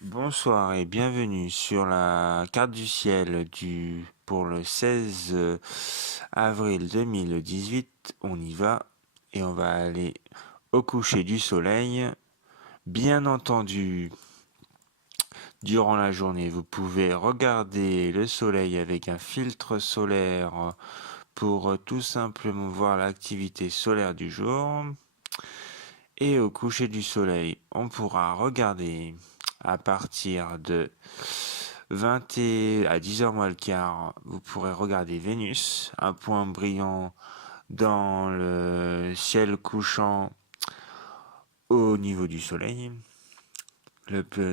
Bonsoir et bienvenue sur la carte du ciel pour le 16 avril 2018. On y va et on va aller au coucher du soleil. Bien entendu, durant la journée, vous pouvez regarder le soleil avec un filtre solaire pour tout simplement voir l'activité solaire du jour. Et au coucher du soleil, on pourra regarder à partir de 20 à 10h moins le quart, vous pourrez regarder Vénus, un point brillant dans le ciel couchant au niveau du soleil.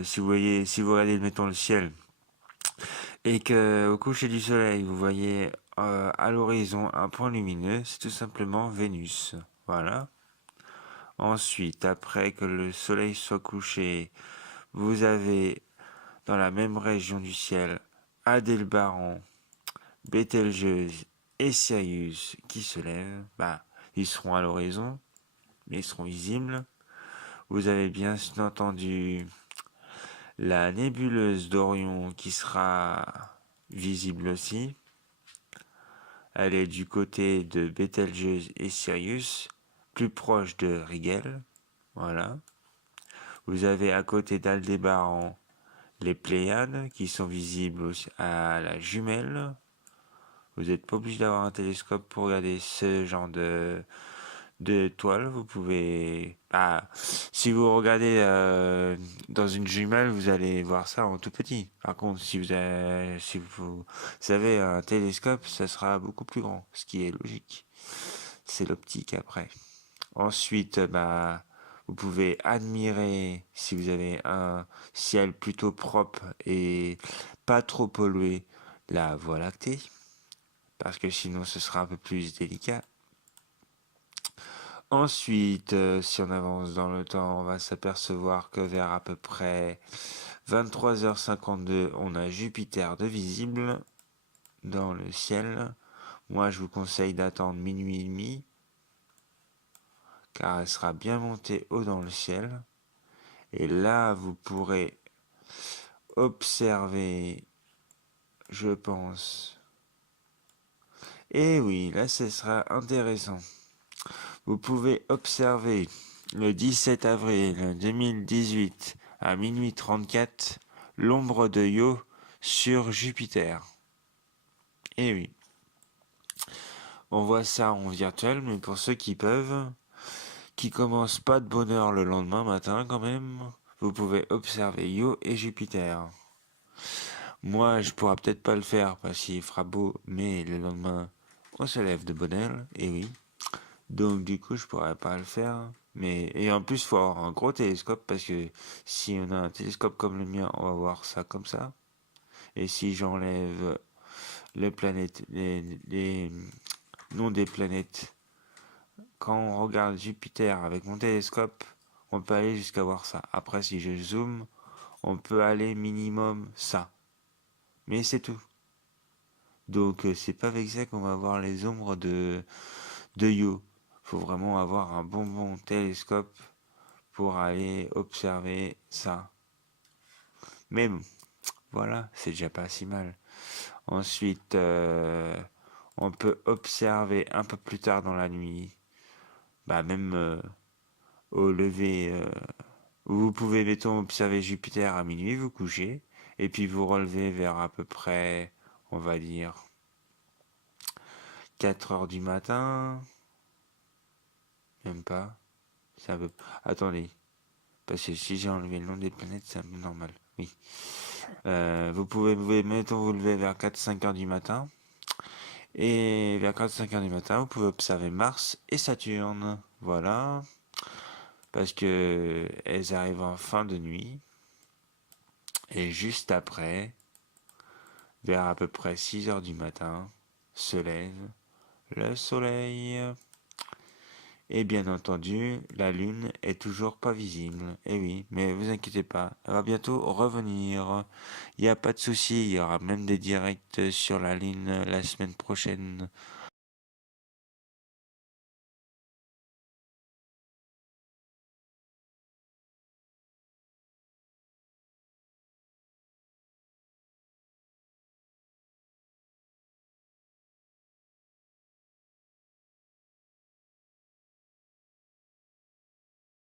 Si vous regardez, mettons le ciel, et que au coucher du soleil, vous voyez à l'horizon un point lumineux, c'est tout simplement Vénus. Voilà. Ensuite, après que le soleil soit couché, vous avez dans la même région du ciel Aldébaran, Bételgeuse et Sirius qui se lèvent. Ils seront à l'horizon, mais ils seront visibles. Vous avez bien entendu la nébuleuse d'Orion qui sera visible aussi. Elle est du côté de Bételgeuse et Sirius, plus proche de Rigel. Voilà. Vous avez à côté d'Aldébaran les Pléiades qui sont visibles à la jumelle. Vous n'êtes pas obligé d'avoir un télescope pour regarder ce genre de toile. Vous pouvez... si vous regardez dans une jumelle, vous allez voir ça en tout petit. Par contre, si vous avez un télescope, ça sera beaucoup plus grand, ce qui est logique. C'est l'optique après. Ensuite, vous pouvez admirer, si vous avez un ciel plutôt propre et pas trop pollué, la Voie lactée, parce que sinon ce sera un peu plus délicat. Ensuite, si on avance dans le temps, on va s'apercevoir que vers à peu près 23h52, on a Jupiter de visible dans le ciel. Moi, je vous conseille d'attendre minuit et demi, car elle sera bien montée haut dans le ciel. Et là, vous pourrez observer, je pense. Et oui, là, ce sera intéressant. Vous pouvez observer le 17 avril 2018 à minuit 34 l'ombre de Io sur Jupiter. Et oui. On voit ça en virtuel, mais pour ceux qui peuvent, qui commencent pas de bonne heure le lendemain matin quand même, vous pouvez observer Io et Jupiter. Moi, je pourrais peut-être pas le faire parce qu'il fera beau, mais le lendemain, on se lève de bonne heure, et oui. Donc du coup, je pourrais pas le faire. Et en plus, faut avoir un gros télescope parce que si on a un télescope comme le mien, on va voir ça comme ça. Et si j'enlève les planètes, les noms des planètes, quand on regarde Jupiter avec mon télescope, on peut aller jusqu'à voir ça. Après, si je zoome, on peut aller minimum ça. Mais c'est tout. Donc c'est pas avec ça qu'on va voir les ombres de Io. Faut vraiment avoir un bon télescope pour aller observer ça. Mais bon, voilà, c'est déjà pas si mal. Ensuite, on peut observer un peu plus tard dans la nuit, même au lever, vous pouvez, mettons, observer Jupiter à minuit, vous couchez, et puis vous relevez vers à peu près, on va dire, 4 heures du matin, même pas, c'est un peu... Attendez, parce que si j'ai enlevé le nom des planètes, c'est un peu normal, oui. Mettons, vous lever vers 4-5 heures du matin. Et vers 4-5 heures du matin, vous pouvez observer Mars et Saturne. Voilà. Parce que elles arrivent en fin de nuit. Et juste après, vers à peu près 6 heures du matin, se lève le soleil. Et bien entendu, la lune est toujours pas visible. Et oui, mais vous inquiétez pas, elle va bientôt revenir. Il n'y a pas de souci, il y aura même des directs sur la lune la semaine prochaine.